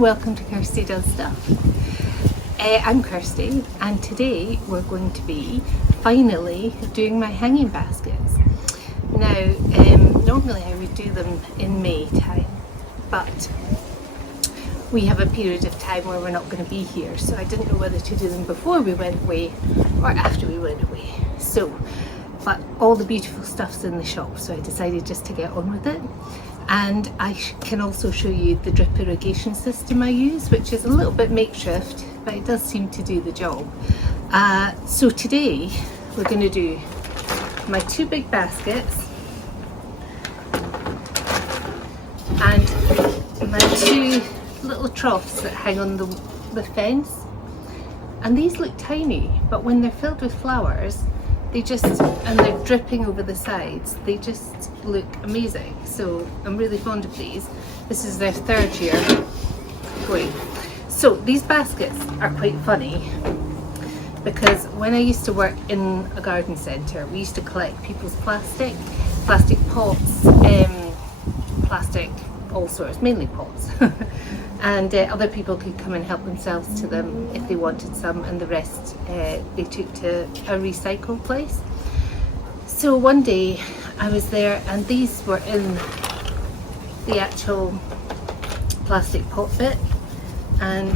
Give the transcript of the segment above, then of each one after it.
and welcome to Kirsty Does Stuff. I'm Kirsty, and today we're going to be finally doing my hanging baskets. Now, normally I would do them in May time, but we have a period of time where we're not going to be here, so I didn't know whether to do them before we went away or after we went away. But all the beautiful stuff's in the shop, so I decided just to get on with it. And I can also show you the drip irrigation system I use, which is a little bit makeshift, but it does seem to do the job. So today we're going to do my two big baskets and my two little troughs that hang on the fence. And these look tiny, but when they're filled with flowers, and they're dripping over the sides, they just look amazing. So I'm really fond of these. This is their third year going. So these baskets are quite funny because when I used to work in a garden centre, we used to collect people's plastic pots, plastic all sorts, mainly pots. And other people could come and help themselves to them if they wanted some, and the rest they took to a recycle place. So one day I was there and these were in the actual plastic pot bit and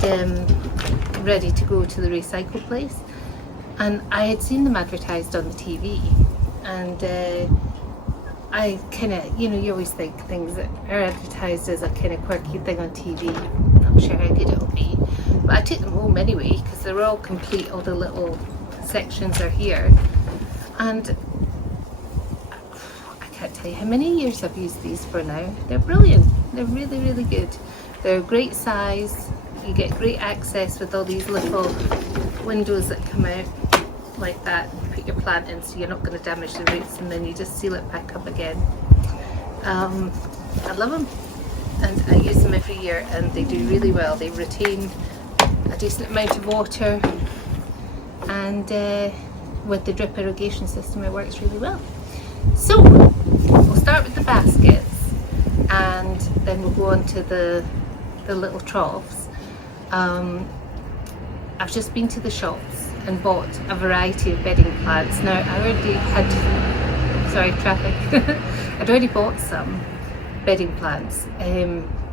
ready to go to the recycle place, and I had seen them advertised on the TV, and I kind of, you always think things that are advertised as a kind of quirky thing on TV, not sure how good it'll be, but I took them home anyway because they're all complete, all the little sections are here, and I can't tell you how many years I've used these for now. They're brilliant, they're really, really good. They're a great size, you get great access with all these little windows that come out like that. You put your plant in so you're not going to damage the roots, and then you just seal it back up again. I love them and I use them every year, and they do really well. They retain a decent amount of water, and with the drip irrigation system it works really well. So we'll start with the baskets and then we'll go on to the little troughs. I've just been to the shops and bought a variety of bedding plants. Now I already had, sorry traffic, I'd already bought some bedding plants,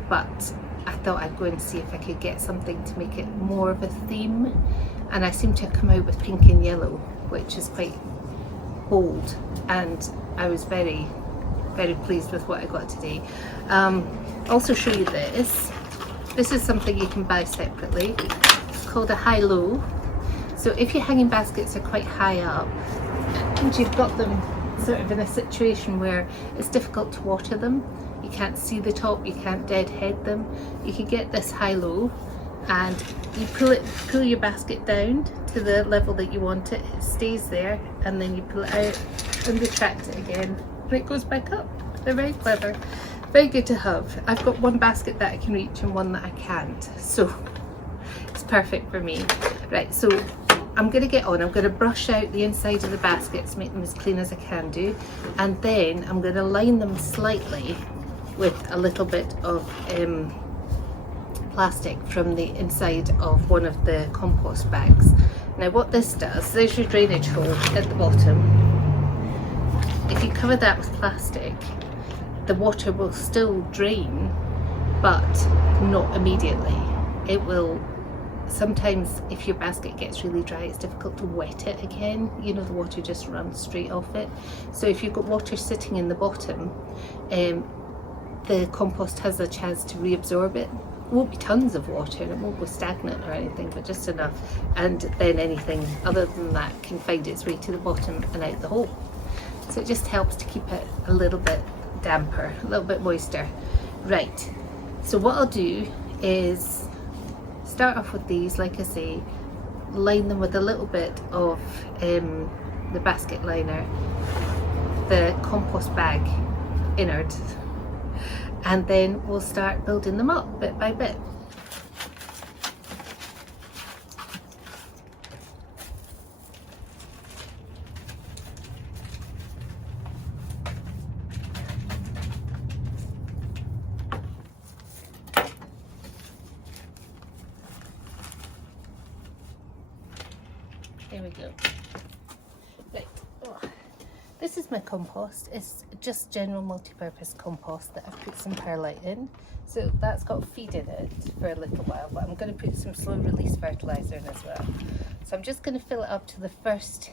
but I thought I'd go and see if I could get something to make it more of a theme, and I seem to have come out with pink and yellow, which is quite bold, and I was very, very pleased with what I got today. Also show you this. This is something you can buy separately. It's called a high-low. So if your hanging baskets are quite high up and you've got them sort of in a situation where it's difficult to water them, you can't see the top, you can't deadhead them, you can get this high-low and you pull your basket down to the level that you want it, it stays there, and then you pull it out and retract it again and it goes back up. They're very clever, very good to have. I've got one basket that I can reach and one that I can't, so it's perfect for me. Right, so I'm going to get on, I'm going to brush out the inside of the baskets, make them as clean as I can do, and then I'm going to line them slightly with a little bit of plastic from the inside of one of the compost bags. Now what this does, there's your drainage hole at the bottom. If you cover that with plastic, the water will still drain, but not immediately. It will. Sometimes if your basket gets really dry, it's difficult to wet it again. The water just runs straight off it. So if you've got water sitting in the bottom, the compost has a chance to reabsorb it. It won't be tons of water, it won't go stagnant or anything, but just enough. And then anything other than that can find its way to the bottom and out the hole. So it just helps to keep it a little bit damper, a little bit moister. Right, so what I'll do is start off with these, like I say, line them with a little bit of the basket liner, the compost bag innard, and then we'll start building them up bit by bit. go. Right, oh. This is my compost. It's just general multi-purpose compost that I've put some perlite in. So that's got feed in it for a little while, but I'm going to put some slow release fertiliser in as well. So I'm just going to fill it up to the first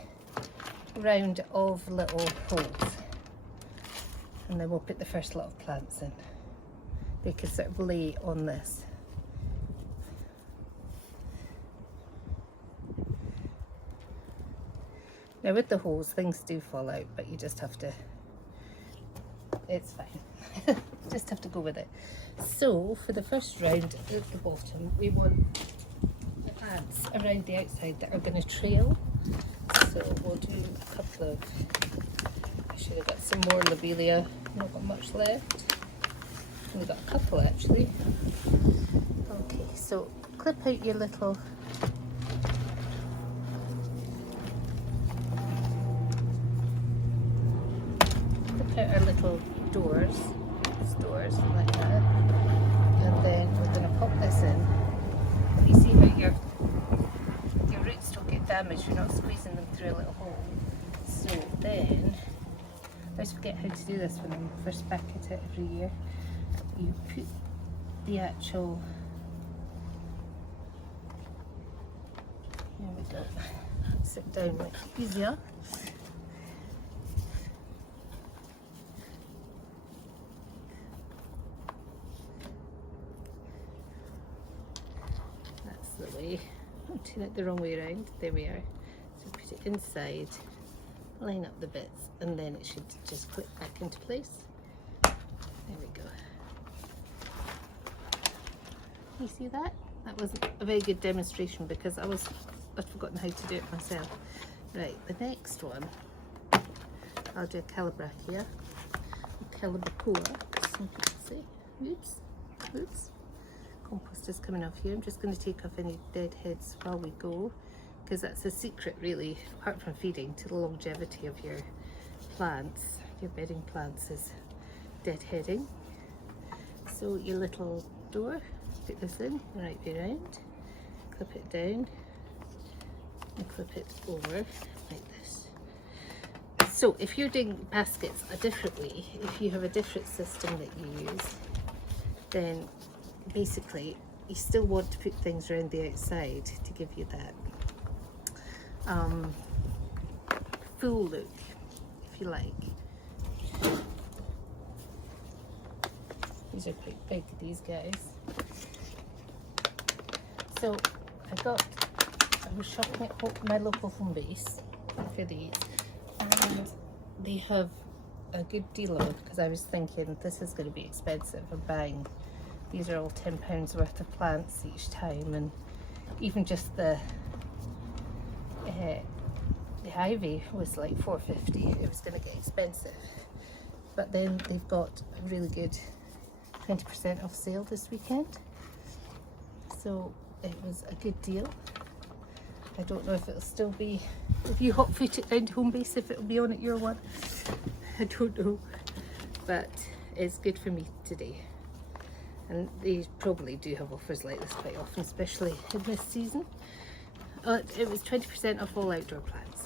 round of little holes. And then we'll put the first lot of plants in. They can sort of lay on this. Now with the holes, things do fall out, but you just have to, it's fine. Just have to go with it. So for the first round at the bottom, we want the plants around the outside that are going to trail. So we'll do a couple of, I should have got some more lobelia, not got much left. Only got a couple actually. Okay, so clip out your little our little doors like that, and then we're going to pop this in. You see how your roots don't get damaged, you're not squeezing them through a little hole. So then, I always forget how to do this when I'm first back at it every year. You put the actual, there we go, sit down like easier. The way, I'm turning it the wrong way around, there we are. So put it inside, line up the bits, and then it should just clip back into place. There we go. You see that? That wasn't a very good demonstration because I'd forgotten how to do it myself. Right, the next one, I'll do a Calabrachia, Calabracoa, some people say. Oops. Compost is coming off here. I'm just going to take off any dead heads while we go, because that's the secret really, apart from feeding, to the longevity of your plants, your bedding plants, is deadheading. So your little door, put this in the right way around, clip it down and clip it over like this. So if you're doing baskets a different way, if you have a different system that you use, then basically you still want to put things around the outside to give you that full look, if you like. These are quite big, these guys. So I was shopping at my local home base for these, and they have a good deal of it, because I was thinking this is going to be expensive. I'm buying, these are all £10 worth of plants each time, and even just the ivy was like £4.50. It was going to get expensive, but then they've got a really good 20% off sale this weekend, so it was a good deal. I don't know if it'll still be, if you hot foot it down to home base, if it'll be on at your one. I don't know, but it's good for me today. And they probably do have offers like this quite often, especially in this season. It was 20% off all outdoor plants.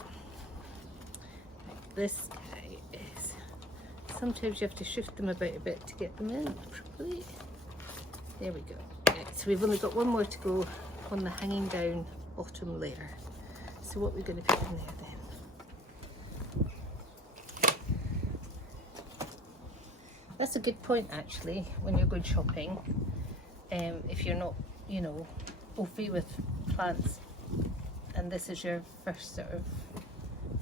Right, this guy is, sometimes you have to shift them about a bit to get them in properly. There we go. Right, so we've only got one more to go on the hanging down bottom layer. So what we're going to put in there then? That's a good point actually, when you're going shopping, if you're not, you know, au fait with plants, and this is your first sort of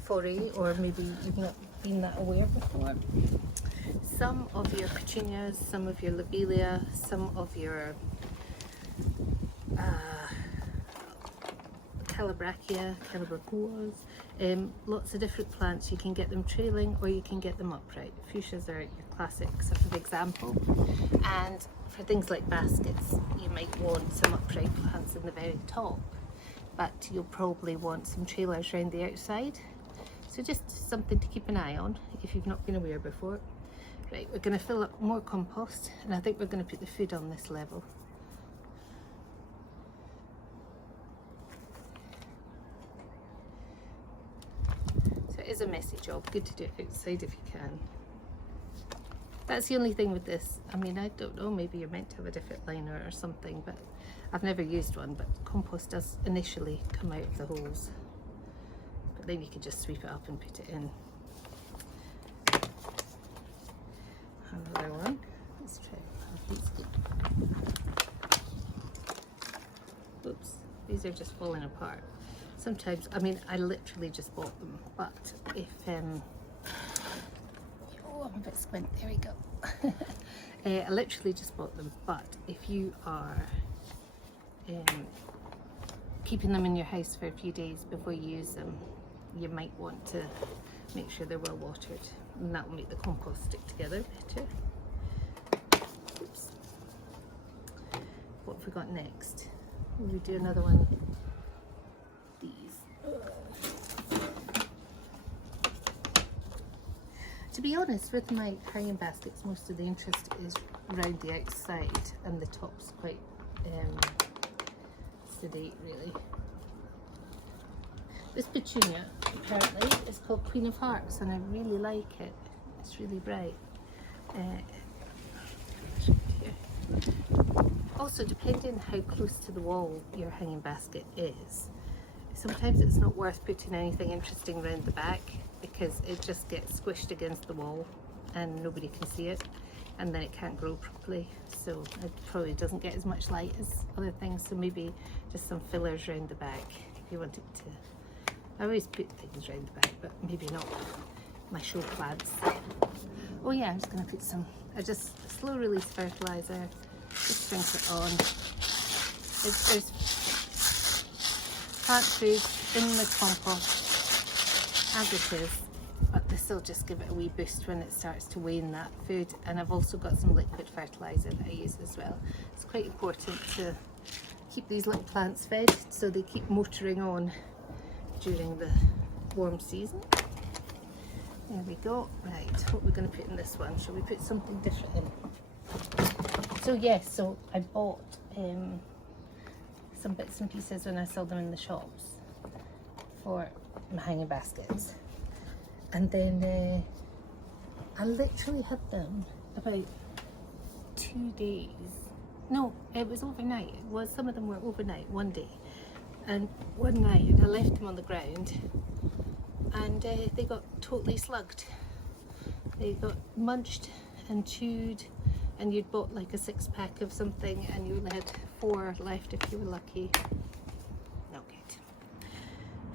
foray, or maybe you've not been that aware before. Some of your petunias, some of your lobelia, some of your Calabrachia, Calabracoas, lots of different plants. You can get them trailing or you can get them upright. Fuchsias are your classic sort of example, and for things like baskets you might want some upright plants in the very top, but you'll probably want some trailers around the outside. So just something to keep an eye on if you've not been aware before. Right, we're going to fill up more compost, and I think we're going to put the food on this level. is a messy job. Good to do it outside if you can. That's the only thing with this. I mean, I don't know, maybe you're meant to have a different liner or something, but I've never used one. But compost does initially come out of the holes, but then you can just sweep it up and put it in. Another one. Let's try these. Oops, these are just falling apart. Sometimes, I mean, I literally just bought them, but if oh, I'm a bit squint, there we go. I literally just bought them, but if you are keeping them in your house for a few days before you use them, you might want to make sure they're well watered, and that will make the compost stick together better. Oops. What have we got next? Will we do another one? These. To be honest, with my hanging baskets, most of the interest is around the outside, and the top's quite sedate, really. This petunia, apparently, is called Queen of Hearts, and I really like it. It's really bright. Also, depending how close to the wall your hanging basket is, sometimes it's not worth putting anything interesting around the back, because it just gets squished against the wall and nobody can see it, and then it can't grow properly. So it probably doesn't get as much light as other things. So maybe just some fillers around the back if you want it to. I always put things around the back, but maybe not my show plants. Oh yeah, I'm just going to put some, just slow release fertilizer, just sprinkle it on. There's plant food in the compost as it is, but this will just give it a wee boost when it starts to wane, that food. And I've also got some liquid fertilizer that I use as well. It's quite important to keep these little plants fed so they keep motoring on during the warm season. There we go. Right, what we're going to put in this one? Shall we put something different in? So yes, so I bought some bits and pieces when I sold them in the shops for my hanging baskets, and then I literally had them about 2 days. No, it was overnight. It was, some of them were overnight one day, and one night I left them on the ground, and they got totally slugged. They got munched and chewed, and you'd bought like a 6-pack of something and you only had 4 left if you were lucky. Not good.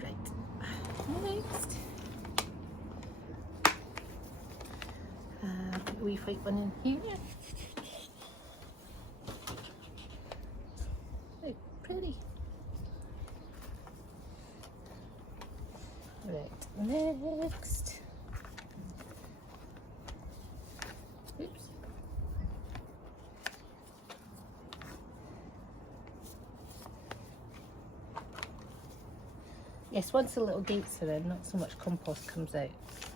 Right, next. Put a wee white one in here. Oh, pretty. Right, next. Oops. Yes, once the little gates are in, not so much compost comes out.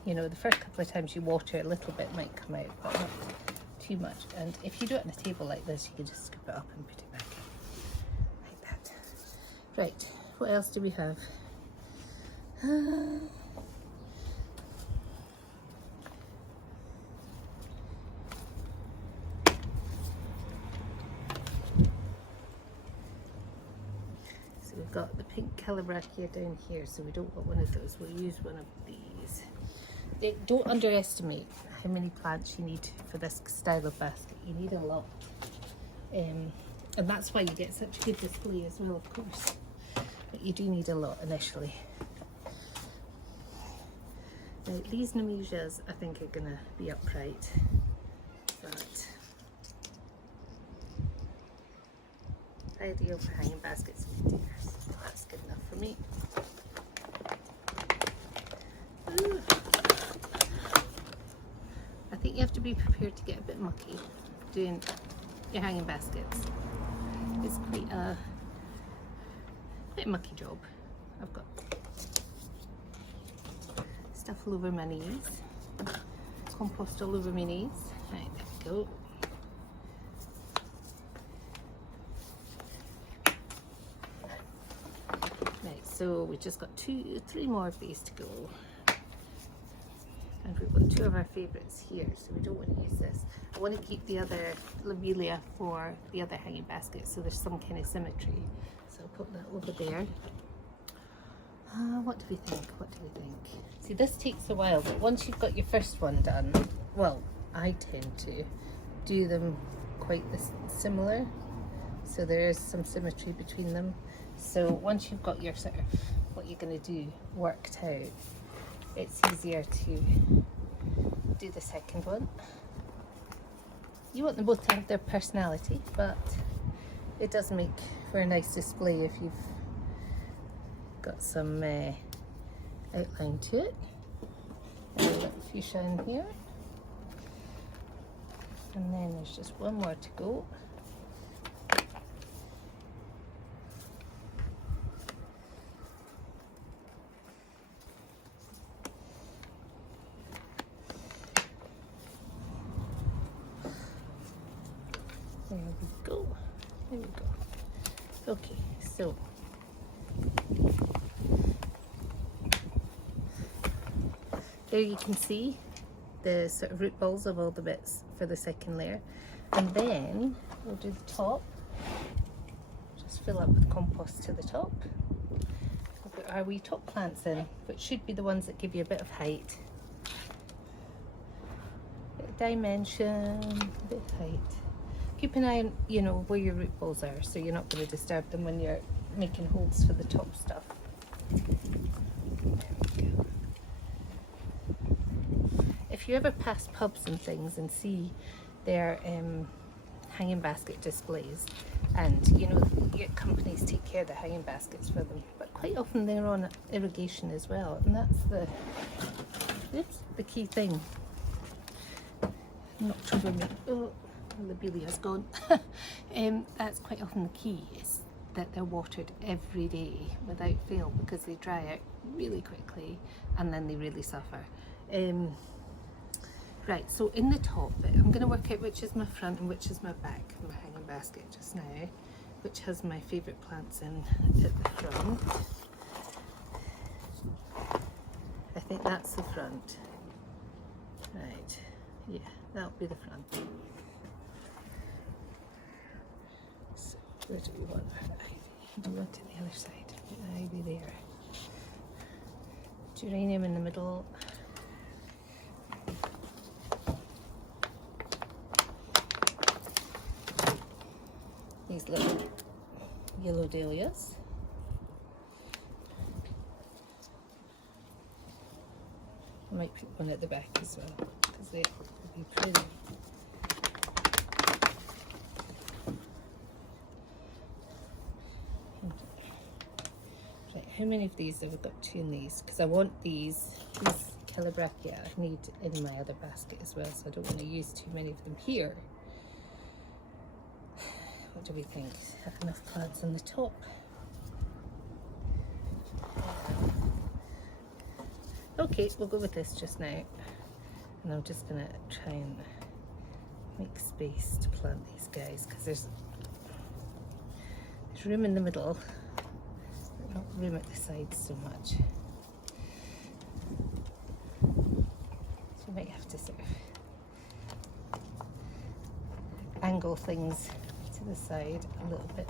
You know, the first couple of times you water, a little bit might come out, but not too much. And if you do it on a table like this, you can just scoop it up and put it back in, like that. Right, what else do we have? So we've got the pink Calabrachia down here, so we don't want one of those. We'll use one of these. Don't underestimate how many plants you need for this style of basket. You need a lot. And that's why you get such a good display as well, of course. But you do need a lot initially. Now, these Nemesias I think are going to be upright, but ideal for hanging baskets and containers. So that's good enough for me. Ooh. I think you have to be prepared to get a bit mucky doing your hanging baskets. It's quite a bit mucky job. I've got stuff all over my knees, compost all over my knees. Right, there we go. Right, so we just got 3 more of these to go. And we've got two of our favourites here, so we don't want to use this. I want to keep the other lobelia for the other hanging basket, so there's some kind of symmetry. So I'll put that over there. What do we think? What do we think? See, this takes a while, but once you've got your first one done, well, I tend to do them quite similar, so there is some symmetry between them. So once you've got your sort of what you're going to do worked out, it's easier to do the second one. You want them both to have their personality, but it does make for a nice display if you've got some outline to it. And a little fuchsia in here. And then there's just one more to go. There we go. There we go. Okay, so there you can see the sort of root balls of all the bits for the second layer. And then we'll do the top. Just fill up with compost to the top. We'll put our wee top plants in, which should be the ones that give you a bit of height. A bit of dimension, a bit of height. Keep an eye on, you know, where your root balls are, so you're not going to disturb them when you're making holes for the top stuff. If you ever pass pubs and things and see their hanging basket displays, and you know your companies take care of the hanging baskets for them, but quite often they're on irrigation as well, and that's the key thing. Not trouble me. Oh, the lobelia's gone. That's quite often the key, is that they're watered every day without fail, because they dry out really quickly and then they really suffer. Right, so in the top bit, I'm going to work out which is my front and which is my back of my hanging basket just now, which has my favourite plants in at the front. I think that's the front. Right, yeah, that'll be the front. So where do we want our ivy? Do we want it on the other side? Put the ivy there. Geranium in the middle. These little yellow dahlias. I might put one at the back as well, because they'll be pretty. Right, how many of these have we got? Two in these, because I want these Calibracia I need in my other basket as well, so I don't want to use too many of them here. What do we think? Have enough plants on the top? Okay, we'll go with this just now. And I'm just going to try and make space to plant these guys, because there's room in the middle, but not room at the sides so much. So you might have to sort of angle things to the side a little bit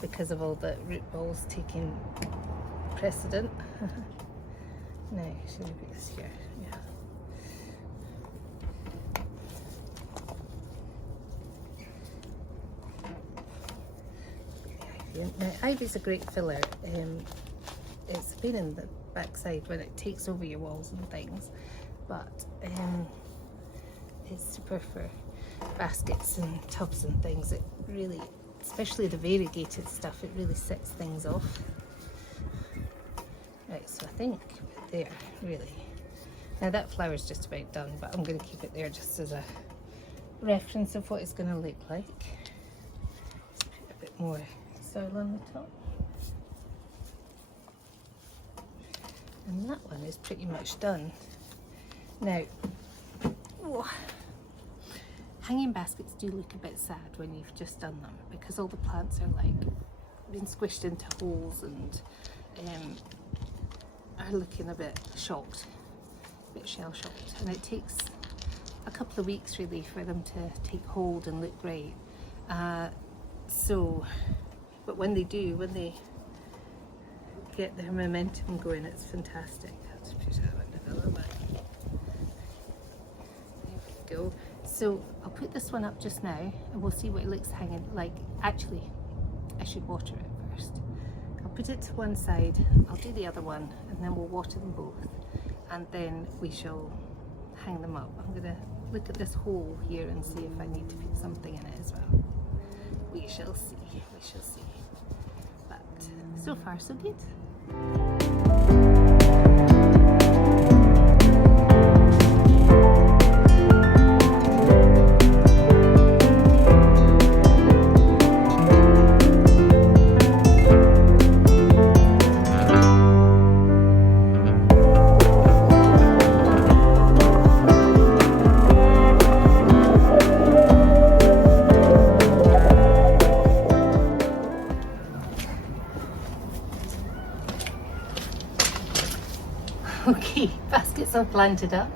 because of all the root balls taking precedent. Now, should we put this here? Yeah. Now, ivy's a great filler. It's been in the backside when it takes over your walls and things, but it's super for baskets and tubs and things. It really, especially the variegated stuff, it really sets things off. Right, so I think there, really. Now that flower's just about done, but I'm going to keep it there just as a reference of what it's going to look like. Let's put a bit more soil on the top. And that one is pretty much done. Now, hanging baskets do look a bit sad when you've just done them, because all the plants are like been squished into holes and are looking a bit shocked bit shell shocked, and it takes a couple of weeks really for them to take hold and look great. But when they do, when they get their momentum going, it's fantastic. I'll just put that one a little bit. There we go. So I'll put this one up just now and we'll see what it looks hanging like. Actually, I should water it first. I'll put it to one side, I'll do the other one, and then we'll water them both, and then we shall hang them up. I'm going to look at this hole here and see if I need to put something in it as well. We shall see, we shall see. But so far so good. Okay, baskets all planted up.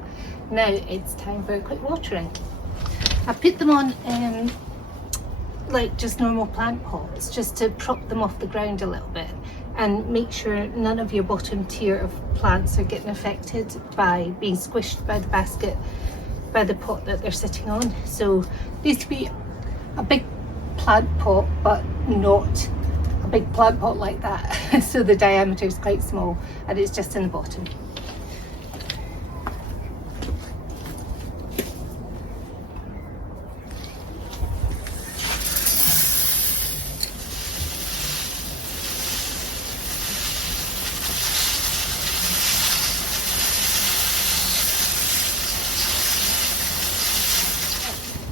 Now it's time for a quick watering. I put them on like just normal plant pots, just to prop them off the ground a little bit and make sure none of your bottom tier of plants are getting affected by being squished by the basket, by the pot that they're sitting on. So these to be a big plant pot, but not a big plant pot like that. So the diameter is quite small and it's just in the bottom.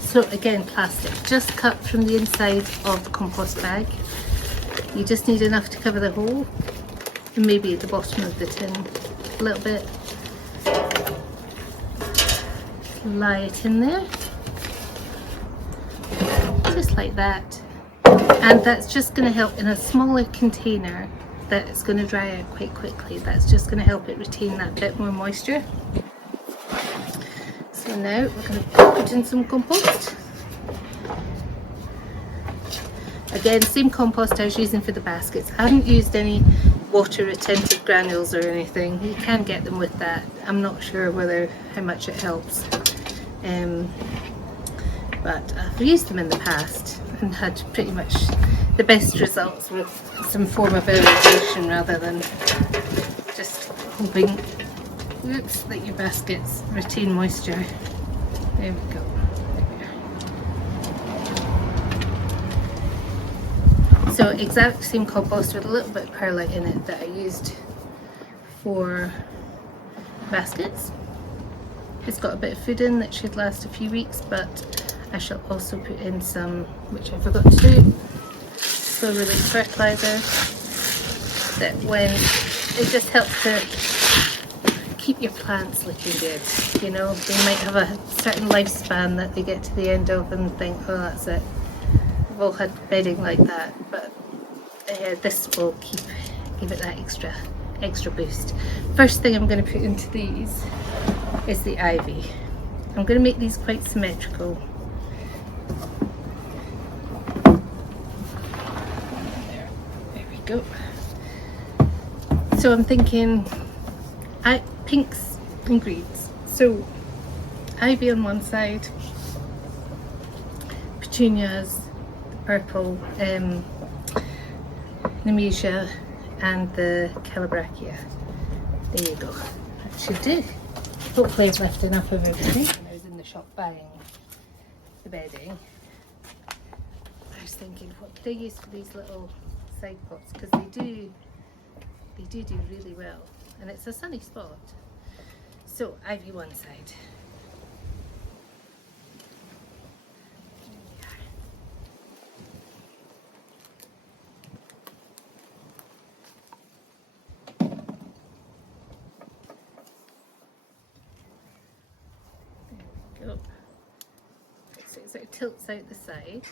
So again, plastic, just cut from the inside of the compost bag. You just need enough to cover the hole, and maybe at the bottom of the tin a little bit. Lie it in there, just like that. And that's just going to help in a smaller container that it's going to dry out quite quickly. That's just going to help it retain that bit more moisture. So now we're going to put in some compost. Again, same compost I was using for the baskets. I haven't used any water retentive granules or anything. You can get them with that. I'm not sure how much it helps. But I've used them in the past and had pretty much the best results with some form of irrigation rather than just hoping that your baskets retain moisture. There we go. So exact same compost with a little bit of perlite in it that I used for baskets. It's got a bit of food in that should last a few weeks, but I shall also put in some, which I forgot to do, slow release fertiliser, that when it just helps to keep your plants looking good. You know, they might have a certain lifespan that they get to the end of and think, oh, that's it. We've all had bedding like that, but this will give it that extra boost. First thing I'm going to put into these is the ivy. I'm going to make these quite symmetrical. There we go. So I'm thinking pinks and greens. So ivy on one side, petunias, purple, nemesia, and the calabrachia. There you go. That should do. Hopefully I've left enough of everything. When I was in the shop buying the bedding, I was thinking, what could I use for these little side pots? Because they do really well, and it's a sunny spot. So ivy one side. Go. So it sort of tilts out the side.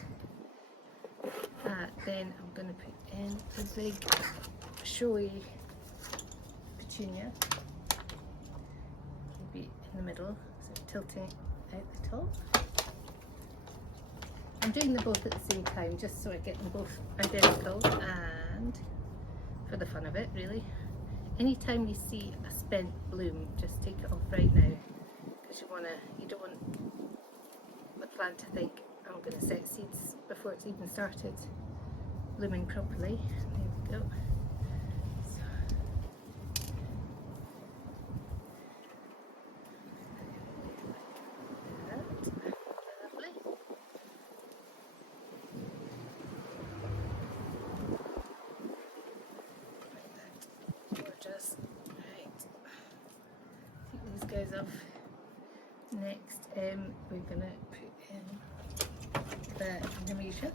Then I'm going to put in the big showy petunia. Maybe the middle, so tilting out the top. I'm doing them both at the same time just so I get them both identical, and for the fun of it really. Anytime you see a spent bloom, just take it off right now, because you don't want the plant to think I'm going to set seeds before it's even started blooming properly. There we go. Gorgeous. Right. Take these guys off. Next, we're gonna put in the Irrigation.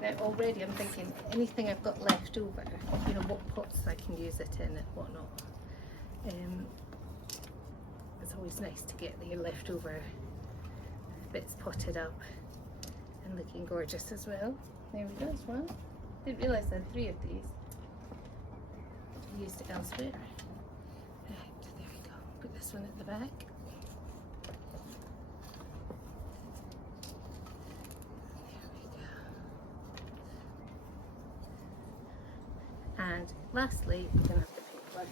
Now already I'm thinking anything I've got left over, you know, what pots I can use it in and whatnot. It's always nice to get your leftover bits potted up and looking gorgeous as well. There we go as well. Didn't realise I had 3 of these. Used it elsewhere. Right, there we go. Put this one at the back. There we go. And lastly, we're going to have the pink one.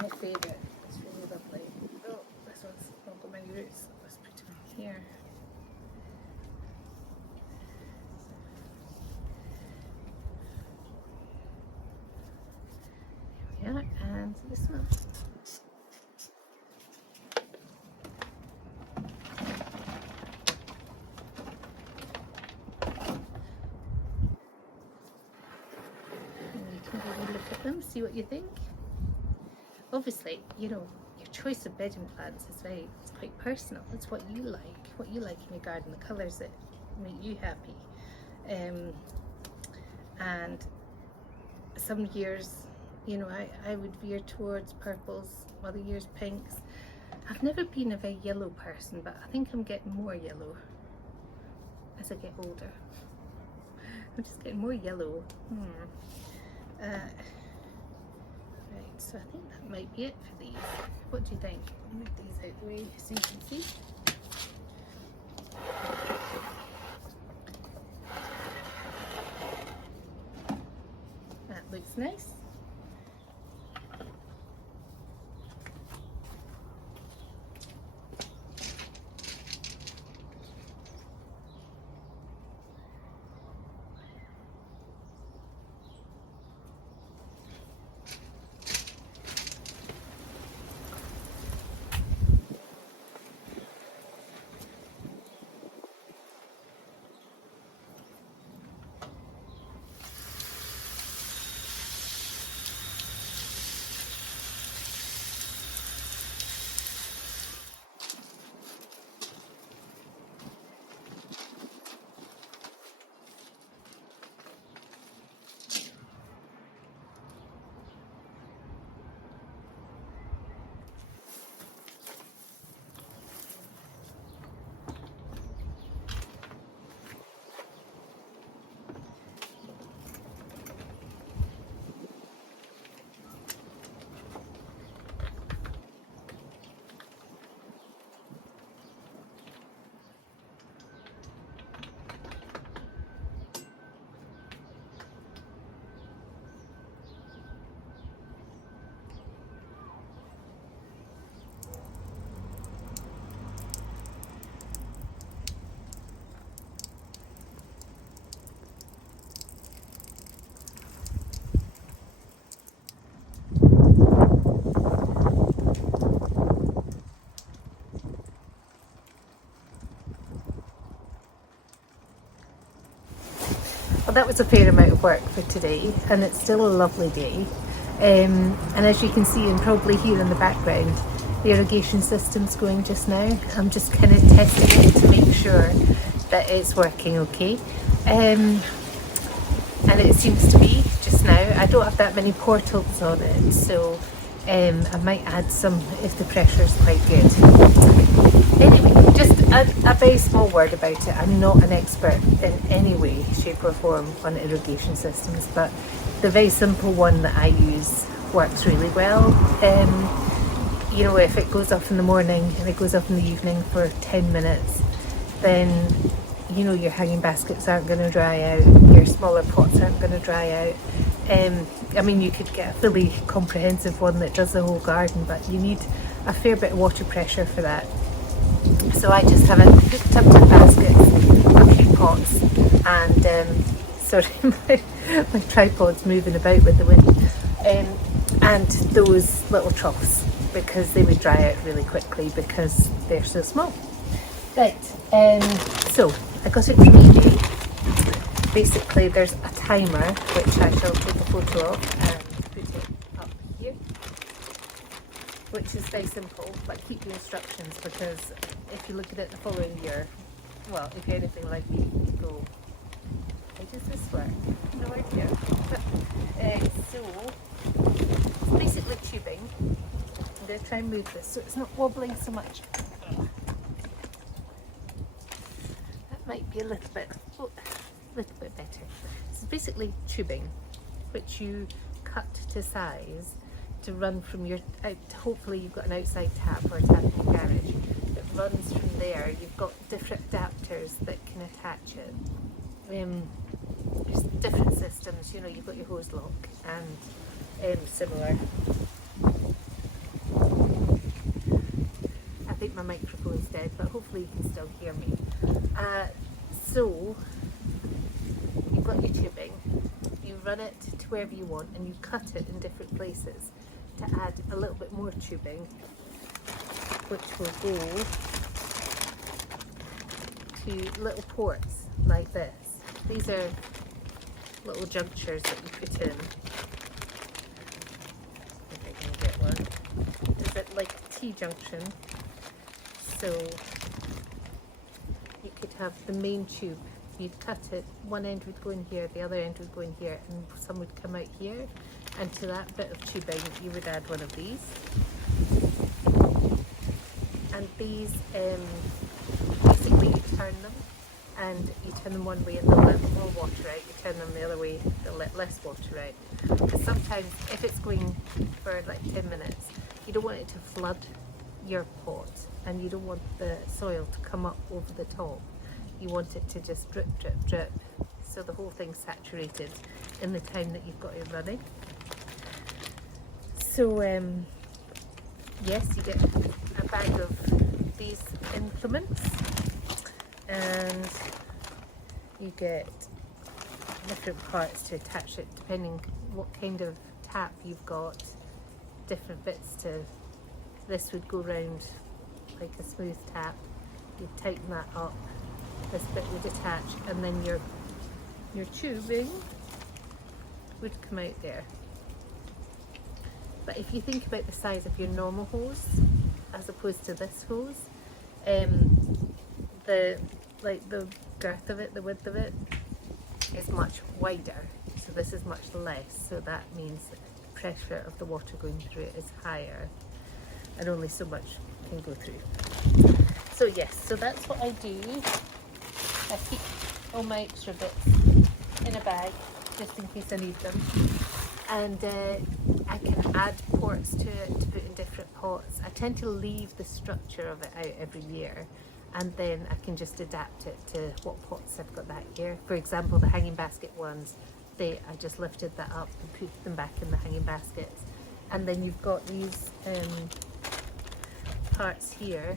My favourite. It's really lovely. Oh, this one's not got many roots. Let's put it in here. And this one. And you can really look at them, see what you think. Obviously, you know, your choice of bedding plants is it's quite personal. It's what you like in your garden, the colours that make you happy. And some years, you know, I would veer towards purples, other years pinks. I've never been a very yellow person, but I think I'm getting more yellow as I get older. I'm just getting more yellow. Right, so I think that might be it for these. What do you think? I'll move these out the way so you can see. That looks nice. Well, that was a fair amount of work for today, and it's still a lovely day. And as you can see, and probably hear in the background, the irrigation system's going just now. I'm just kind of testing it to make sure that it's working okay. And it seems to be just now. I don't have that many portals on it, so I might add some if the pressure is quite good. Anyway, just a very small word about it. I'm not an expert in any way, shape or form on irrigation systems, but the very simple one that I use works really well. You know, if it goes off in the morning and it goes off in the evening for 10 minutes, then you know your hanging baskets aren't going to dry out, your smaller pots aren't going to dry out. I mean, you could get a fully comprehensive one that does the whole garden, but you need a fair bit of water pressure for that. So I just have it hooked up to baskets, a few pots, and sorry, my tripod's moving about with the wind, and those little troughs, because they would dry out really quickly because they're so small. Right, so I got it from eBay. Basically, there's a timer which I shall take a photo of and put it up here, which is very simple, but keep the instructions, because if you look at it the following year, well, if you're anything like me, you go, how does this work? No idea. So it's basically tubing. I'm going to try and move this so it's not wobbling so much. That might be a little bit better. It's basically tubing, which you cut to size to run from your out. Hopefully you've got an outside tap or a tap in your garage that runs from there. You've got different adapters that can attach it. There's different systems. You know, you've got your hose lock and similar. I think my microphone's dead, but hopefully you can still hear me. So you've got your tubing, you run it to wherever you want, and you cut it in different places to add a little bit more tubing, which will go to little ports like this. These are little junctures that you put in. If I can get one. Is it like a T-junction? So you could have the main tube. You'd cut it, one end would go in here, the other end would go in here, and some would come out here. And to that bit of tubing, you would add one of these. And these, basically you turn them, and you turn them one way and they'll let more water out. You turn them the other way, they'll let less water out. Because sometimes, if it's going for like 10 minutes, you don't want it to flood your pot, and you don't want the soil to come up over the top. You want it to just drip, drip, drip, so the whole thing's saturated in the time that you've got it running. So yes, you get a bag of these implements, and you get different parts to attach it depending what kind of tap you've got. Different bits to, this would go round like a smooth tap. You'd tighten that up, this bit would attach, and then your tubing would come out there. But if you think about the size of your normal hose as opposed to this hose, the girth of it, the width of it is much wider, so this is much less, so that means that the pressure of the water going through it is higher, and only so much can go through. So yes, so that's what I do. I keep all my extra bits in a bag just in case I need them, and I can add ports to it to put in different pots. I tend to leave the structure of it out every year, and then I can just adapt it to what pots I've got that year. For example, the hanging basket ones, I just lifted that up and put them back in the hanging baskets. And then you've got these parts here,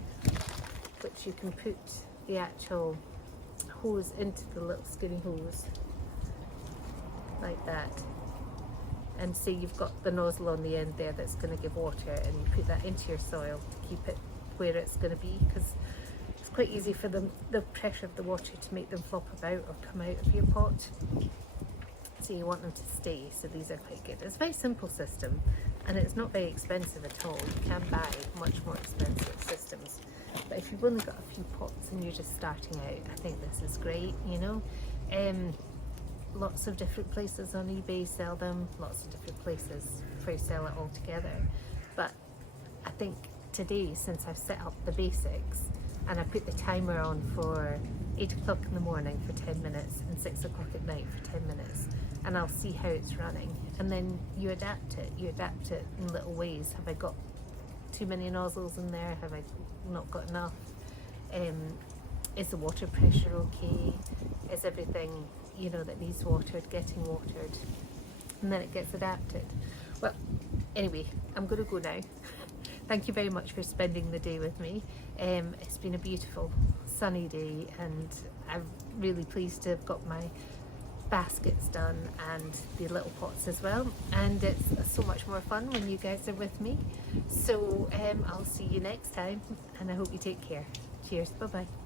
which you can put the actual hose into the little skinny hose, like that. And say you've got the nozzle on the end there that's going to give water, and you put that into your soil to keep it where it's going to be, because it's quite easy for the pressure of the water to make them flop about or come out of your pot. So you want them to stay, so these are quite good. It's a very simple system, and it's not very expensive at all. You can buy much more expensive systems, but if you've only got a few pots and you're just starting out, I think this is great, you know. Lots of different places on eBay sell them, lots of different places pre-sell it all together. But I think today, since I've set up the basics and I put the timer on for 8 o'clock in the morning for 10 minutes and 6 o'clock at night for 10 minutes, and I'll see how it's running, and then you adapt it in little ways. Have I got too many nozzles in there? Have I not got enough? Is the water pressure okay? Is everything, you know, that needs watered getting watered? And then it gets adapted. Well, anyway, I'm going to go now. Thank you very much for spending the day with me. It's been a beautiful sunny day, and I'm really pleased to have got my baskets done and the little pots as well, and it's so much more fun when you guys are with me. So I'll see you next time, and I hope you take care. Cheers, bye bye.